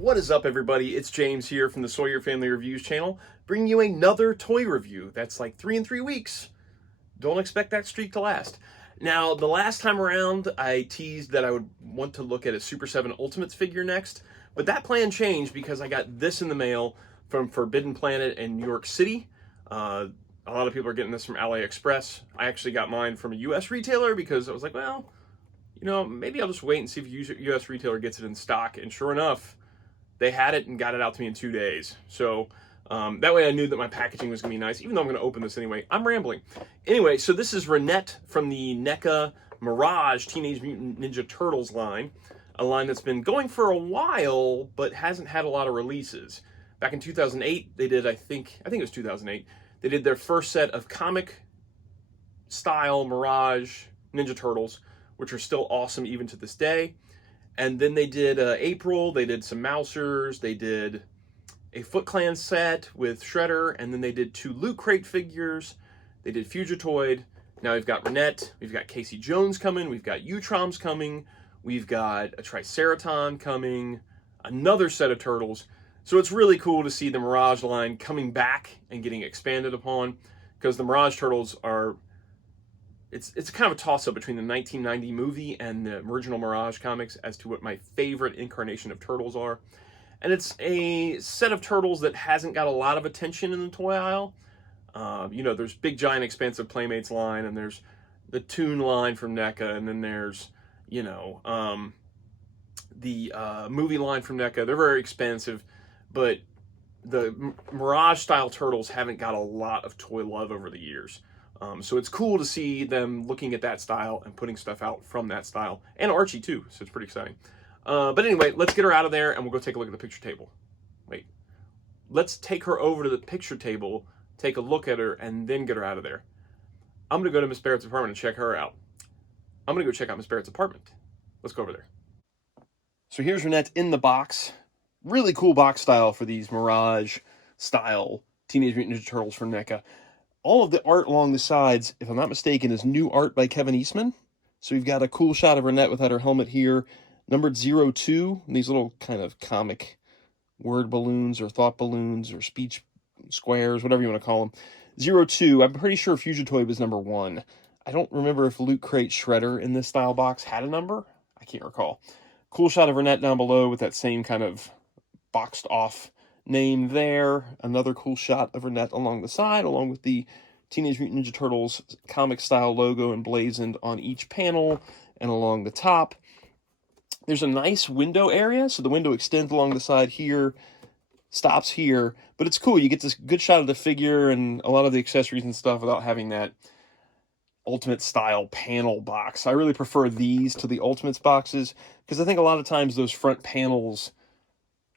What is up, everybody? It's James here from the Sawyer Family Reviews channel, bringing you another toy review. That's like 3 in 3 weeks. Don't expect that streak to last. Now, the last time around, I teased that I would want to look at a Super 7 Ultimates figure next, but that plan changed because I got this in the mail from Forbidden Planet in New York City. A lot of people are getting this from AliExpress. I actually got mine from a US retailer because I was like, well, you know, maybe I'll just wait and see if a US retailer gets it in stock. And sure enough, they had it and got it out to me in 2 days. So that way I knew that my packaging was going to be nice, even though I'm going to open this anyway. I'm rambling. Anyway, so this is Renet from the Neca Mirage Teenage Mutant Ninja Turtles line, a line that's been going for a while, but hasn't had a lot of releases. Back in 2008, they did, I think it was 2008, they did their first set of comic-style Mirage Ninja Turtles, which are still awesome even to this day. And then they did April, they did some Mousers, they did a Foot Clan set with Shredder, and then they did 2 Loot Crate figures, they did Fugitoid. Now we've got Renet, we've got Casey Jones coming, we've got Utroms coming, we've got a Triceraton coming, another set of Turtles. So it's really cool to see the Mirage line coming back and getting expanded upon, because the Mirage Turtles are... It's kind of a toss-up between the 1990 movie and the original Mirage comics as to what my favorite incarnation of Turtles are. And it's a set of Turtles that hasn't got a lot of attention in the toy aisle. You know, there's Big Giant Expansive Playmates line, and there's the Toon line from NECA, and then there's, you know, the movie line from NECA. They're very expensive, but the Mirage-style Turtles haven't got a lot of toy love over the years. So it's cool to see them looking at that style and putting stuff out from that style. And Archie, too, so it's pretty exciting. But anyway, let's get her out of there, and we'll go take a look at the picture table. Wait. Let's take her over to the picture table, take a look at her, and then get her out of there. I'm going to go to Miss Barrett's apartment and check her out. I'm going to go check out Miss Barrett's apartment. Let's go over there. So here's Renet in the box. Really cool box style for these Mirage-style Teenage Mutant Ninja Turtles from NECA. All of the art along the sides, if I'm not mistaken, is new art by Kevin Eastman. So we've got a cool shot of Renet without her helmet here, numbered 02, these little kind of comic word balloons or thought balloons or speech squares, whatever you want to call them. 02, I'm pretty sure Fugitoid was number 1. I don't remember if Loot Crate Shredder in this style box had a number. I can't recall. Cool shot of Renet down below with that same kind of boxed off name there. Another cool shot of Renet along the side, along with the Teenage Mutant Ninja Turtles comic style logo emblazoned on each panel and along the top. There's a nice window area, so the window extends along the side here, stops here, but it's cool. You get this good shot of the figure and a lot of the accessories and stuff without having that Ultimate style panel box. I really prefer these to the Ultimates boxes because I think a lot of times those front panels,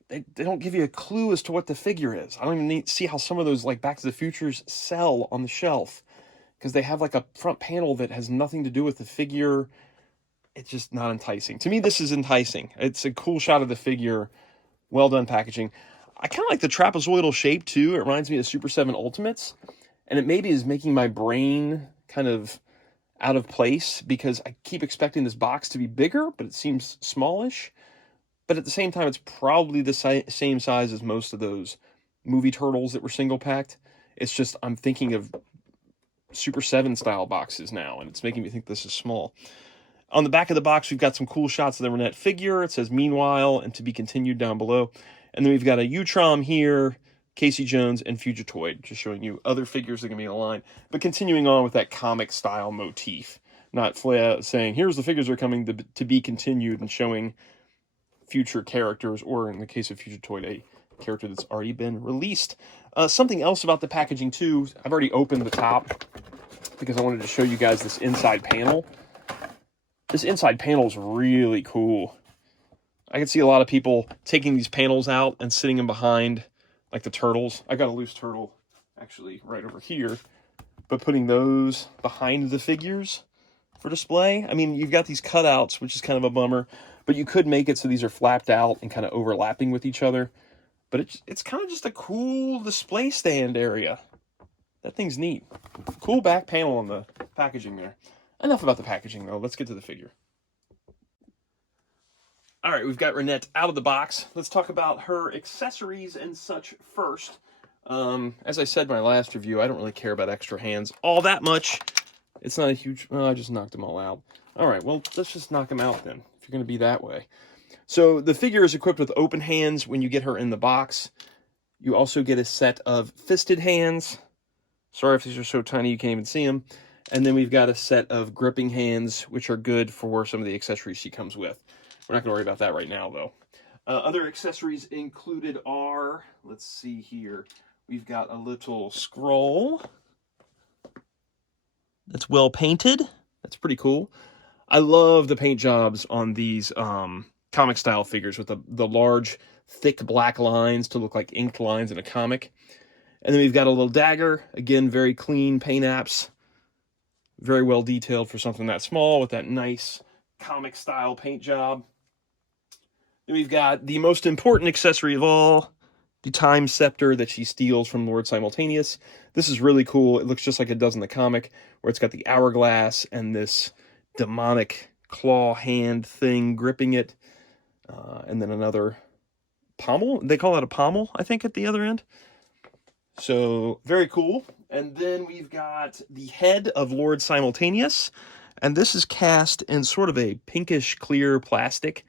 they don't give you a clue as to what the figure is. I don't even see how some of those, like Back to the Futures, sell on the shelf, because they have like a front panel that has nothing to do with the figure. It's just not enticing. To me, this is enticing. It's a cool shot of the figure. Well done packaging. I kind of like the trapezoidal shape, too. It reminds me of Super 7 Ultimates, and it maybe is making my brain kind of out of place, because I keep expecting this box to be bigger, but it seems smallish. But at the same time, it's probably the same size as most of those movie Turtles that were single-packed. It's just I'm thinking of Super 7 style boxes now, and it's making me think this is small. On the back of the box, we've got some cool shots of the Renet figure. It says Meanwhile and To Be Continued down below. And then we've got a Utrom here, Casey Jones, and Fugitoid, just showing you other figures that are going to be in a line. But continuing on with that comic-style motif. Not saying, here's the figures that are coming to be continued, and showing future characters, or in the case of Fugitoid, a character that's already been released. Something else about the packaging too, I've already opened the top because I wanted to show you guys this inside panel. This inside panel is really cool. I can see a lot of people taking these panels out and sitting them behind, like the turtles. I got a loose turtle actually right over here, but putting those behind the figures for display. I mean, you've got these cutouts, which is kind of a bummer, but you could make it so these are flapped out and kind of overlapping with each other. But it's kind of just a cool display stand area. That thing's neat. Cool back panel on the packaging there. Enough about the packaging, though. Let's get to the figure. All right, we've got Renet out of the box. Let's talk about her accessories and such first. As I said in my last review, I don't really care about extra hands all that much. It's not a huge... Oh, I just knocked them all out. All right, well, let's just knock them out then, if you're going to be that way. So the figure is equipped with open hands when you get her in the box. You also get a set of fisted hands. Sorry if these are so tiny you can't even see them. And then we've got a set of gripping hands, which are good for some of the accessories she comes with. We're not going to worry about that right now, though. Other accessories included are, let's see here, we've got a little scroll that's well painted. That's pretty cool. I love the paint jobs on these comic style figures with the large, thick black lines to look like inked lines in a comic. And then we've got a little dagger. Again, very clean paint apps. Very well detailed for something that small with that nice comic style paint job. Then we've got the most important accessory of all, the time scepter that she steals from Lord Simultaneous. This is really cool. It looks just like it does in the comic, where it's got the hourglass and this demonic claw hand thing gripping it. And then another pommel. They call that a pommel, I think, at the other end. So, very cool. And then we've got the head of Lord Simultaneous. And this is cast in sort of a pinkish clear plastic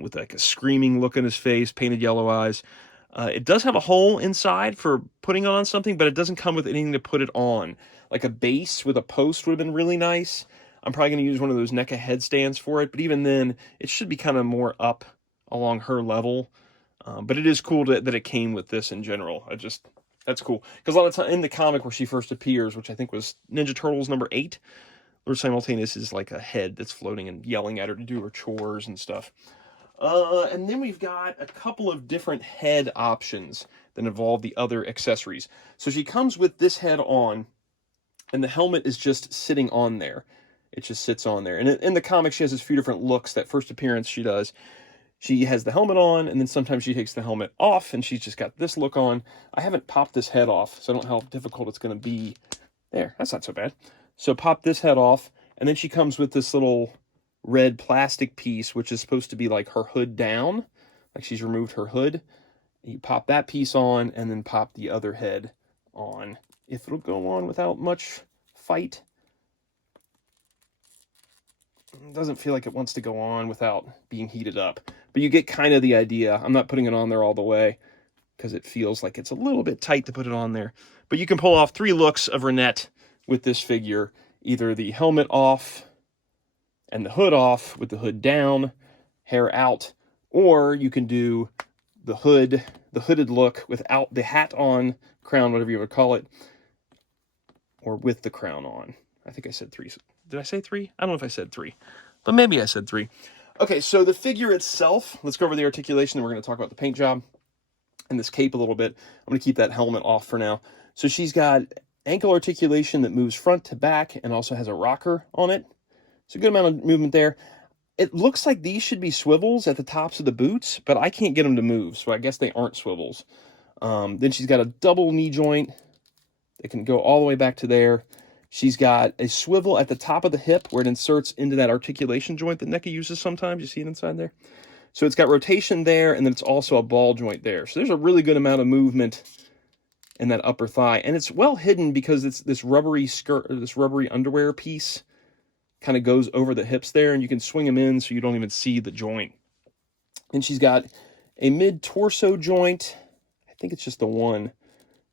with like a screaming look in his face, painted yellow eyes. It does have a hole inside for putting it on something, but it doesn't come with anything to put it on. Like a base with a post would have been really nice. I'm probably going to use one of those Neca headstands for it, but even then, it should be kind of more up along her level. But it is cool that it came with this in general. That's cool. Because a lot of time in the comic where she first appears, which I think was Ninja Turtles #8, Lord Simultaneous is like a head that's floating and yelling at her to do her chores and stuff. And then we've got a couple of different head options that involve the other accessories. So she comes with this head on, and the helmet is just sitting on there. It just sits on there. And in the comic, she has a few different looks. That first appearance she does, she has the helmet on, and then sometimes she takes the helmet off, and she's just got this look on. I haven't popped this head off, so I don't know how difficult it's going to be. There, that's not so bad. So pop this head off, and then she comes with this little red plastic piece, which is supposed to be like her hood down, like she's removed her hood. You pop that piece on, and then pop the other head on. If it'll go on without much fight. It doesn't feel like it wants to go on without being heated up. But you get kind of the idea. I'm not putting it on there all the way because it feels like it's a little bit tight to put it on there. But you can pull off 3 looks of Renet with this figure. Either the helmet off and the hood off with the hood down, hair out, or you can do the hooded look without the hat on, crown, whatever you would call it, or with the crown on. I think I said 3. Did I say 3? I don't know if I said 3, but maybe I said 3. Okay, so the figure itself, let's go over the articulation, and we're going to talk about the paint job and this cape a little bit. I'm going to keep that helmet off for now. So she's got ankle articulation that moves front to back and also has a rocker on it. It's a good amount of movement there. It looks like these should be swivels at the tops of the boots, but I can't get them to move, so I guess they aren't swivels. Then she's got a double knee joint. It can go all the way back to there. She's got a swivel at the top of the hip where it inserts into that articulation joint that Neca uses sometimes. You see it inside there? So it's got rotation there, and then it's also a ball joint there. So there's a really good amount of movement in that upper thigh. And it's well hidden because it's this rubbery skirt, or this rubbery underwear piece kind of goes over the hips there, and you can swing them in so you don't even see the joint. And she's got a mid-torso joint. I think it's just the one.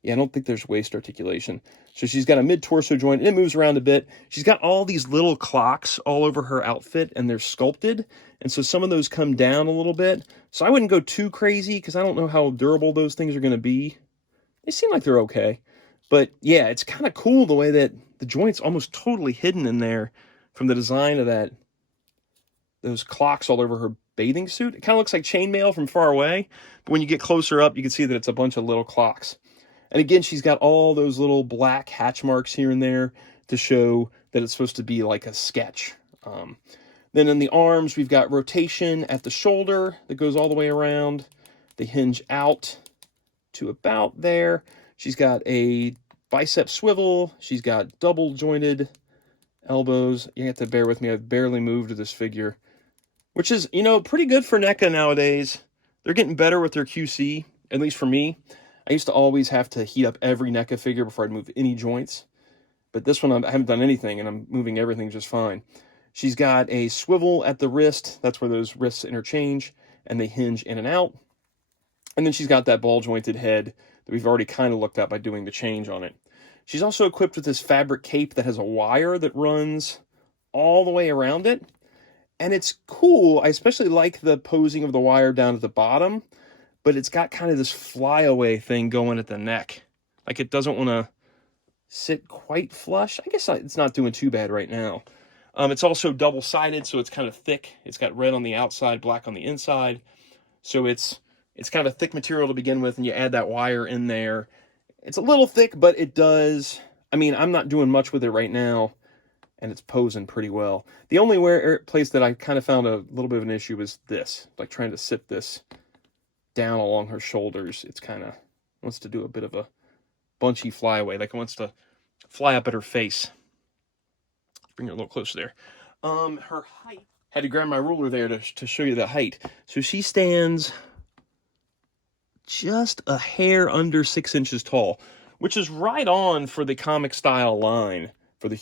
Yeah, I don't think there's waist articulation. So she's got a mid-torso joint, and it moves around a bit. She's got all these little clocks all over her outfit, and they're sculpted. And so some of those come down a little bit. So I wouldn't go too crazy, because I don't know how durable those things are going to be. They seem like they're okay. But yeah, it's kind of cool the way that the joint's almost totally hidden in there from the design of those clocks all over her bathing suit. It kind of looks like chainmail from far away. But when you get closer up, you can see that it's a bunch of little clocks. And again, she's got all those little black hatch marks here and there to show that it's supposed to be like a sketch. Then in the arms, we've got rotation at the shoulder that goes all the way around. They hinge out to about there. She's got a bicep swivel. She's got double jointed elbows. You have to bear with me. I've barely moved this figure. which is, you know, pretty good for NECA nowadays. They're getting better with their QC, at least for me. I used to always have to heat up every NECA figure before I'd move any joints. But this one, I haven't done anything, and I'm moving everything just fine. She's got a swivel at the wrist. That's where those wrists interchange, and they hinge in and out. And then she's got that ball-jointed head that we've already kind of looked at by doing the change on it. She's also equipped with this fabric cape that has a wire that runs all the way around it. And it's cool. I especially like the posing of the wire down at the bottom, but it's got kind of this flyaway thing going at the neck. Like it doesn't want to sit quite flush. I guess it's not doing too bad right now. It's also double-sided, so it's kind of thick. It's got red on the outside, black on the inside. So it's kind of a thick material to begin with, and you add that wire in there. It's a little thick, but it does... I mean, I'm not doing much with it right now, and it's posing pretty well. The only place that I kind of found a little bit of an issue was this. Like trying to sit this down along her shoulders. It's kind of wants to do a bit of a bunchy flyaway. Like it wants to fly up at her face. Bring her a little closer there. Her height. Had to grab my ruler there to show you the height. So she stands just a hair under 6 inches tall, which is right on for the comic style line for the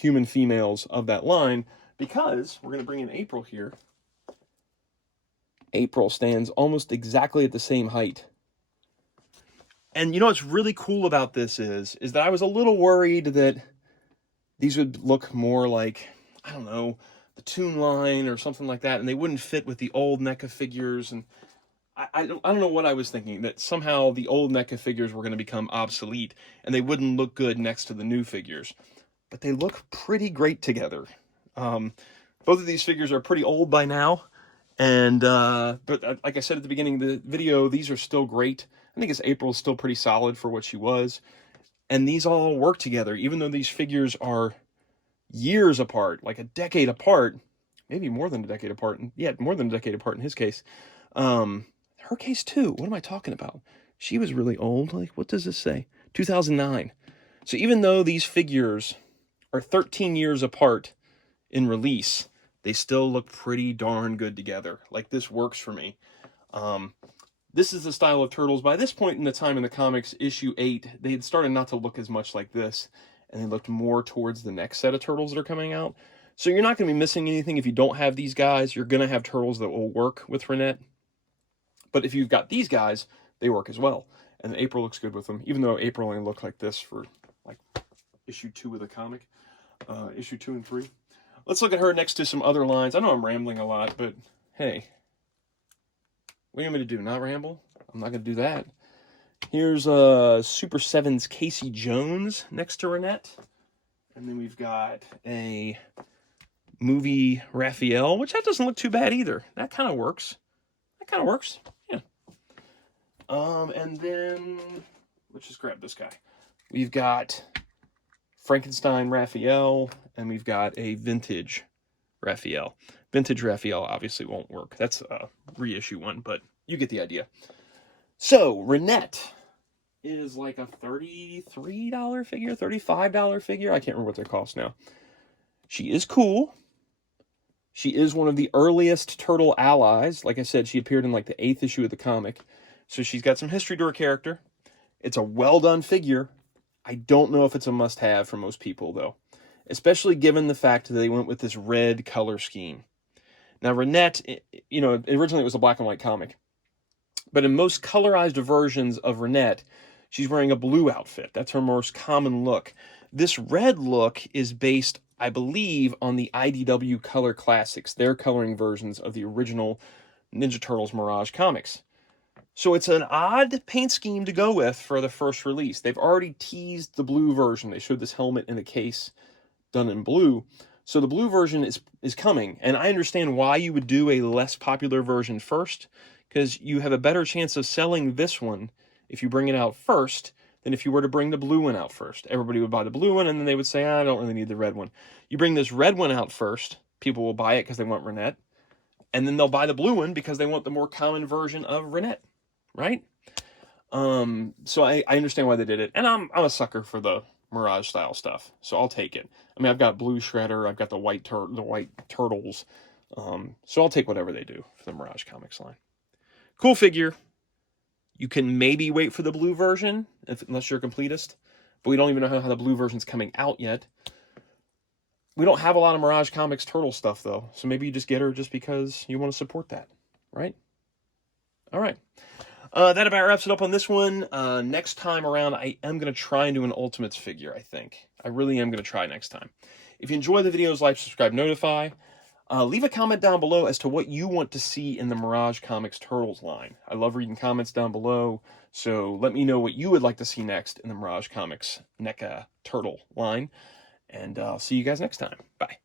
human females of that line, because we're going to bring in April here. April stands almost exactly at the same height. And you know what's really cool about this is that I was a little worried that these would look more like, I don't know, the Toon line or something like that, and they wouldn't fit with the old NECA figures. And I don't know what I was thinking, that somehow the old NECA figures were going to become obsolete and they wouldn't look good next to the new figures. But they look pretty great together. Both of these figures are pretty old by now. And but like I said at the beginning of the video, these are still great. I think April is still pretty solid for what she was. And these all work together, even though these figures are years apart, like a decade apart, maybe more than a decade apart. Yeah, more than a decade apart in his case. Her case too. What am I talking about? She was really old. Like, what does this say? 2009. So even though these figures are 13 years apart in release, they still look pretty darn good together. Like, this works for me. This is the style of Turtles. By this point in the time in the comics, issue 8, they had started not to look as much like this, and they looked more towards the next set of Turtles that are coming out. So you're not going to be missing anything if you don't have these guys. You're going to have Turtles that will work with Renet. But if you've got these guys, they work as well. And April looks good with them, even though April only looked like this for, like, issue 2 of the comic. Issue 2 and 3. Let's look at her next to some other lines. I know I'm rambling a lot, but hey. What do you want me to do? Not ramble? I'm not going to do that. Here's Super 7's Casey Jones next to Renet. And then we've got a movie Raphael, which that doesn't look too bad either. That kind of works. Yeah. And then let's just grab this guy. We've got Frankenstein Raphael, and we've got a vintage Raphael. Vintage Raphael obviously won't work. That's a reissue one, but you get the idea. So, Renet is like a $33 figure, $35 figure. I can't remember what they cost now. She is cool. She is one of the earliest Turtle allies. Like I said, she appeared in like the 8th issue of the comic. So she's got some history to her character. It's a well-done figure. I don't know if it's a must-have for most people, though. Especially given the fact that they went with this red color scheme. Now, Renet, you know, originally it was a black and white comic. But in most colorized versions of Renet, she's wearing a blue outfit. That's her most common look. This red look is based, I believe, on the IDW Color Classics, their coloring versions of the original Ninja Turtles Mirage comics. So it's an odd paint scheme to go with for the first release. They've already teased the blue version. They showed this helmet in a case done in blue. So the blue version is coming. And I understand why you would do a less popular version first, because you have a better chance of selling this one if you bring it out first than if you were to bring the blue one out first. Everybody would buy the blue one, and then they would say, I don't really need the red one. You bring this red one out first, people will buy it because they want Renet, and then they'll buy the blue one because they want the more common version of Renet, right? So I understand why they did it, and I'm a sucker for the Mirage style stuff, so I'll take it. I mean, I've got Blue Shredder, I've got the white turtles, So I'll take whatever they do for the Mirage Comics line. Cool figure. You can maybe wait for the blue version, unless you're a completist. But we don't even know how the blue version's coming out yet. We don't have a lot of Mirage Comics Turtle stuff, though. So maybe you just get her just because you want to support that, right? All right. That about wraps it up on this one. Next time around, I am going to try and do an Ultimates figure, I think. I really am going to try next time. If you enjoy the videos, like, subscribe, notify. Leave a comment down below as to what you want to see in the Mirage Comics Turtles line. I love reading comments down below, so let me know what you would like to see next in the Mirage Comics NECA Turtle line. And I'll see you guys next time. Bye.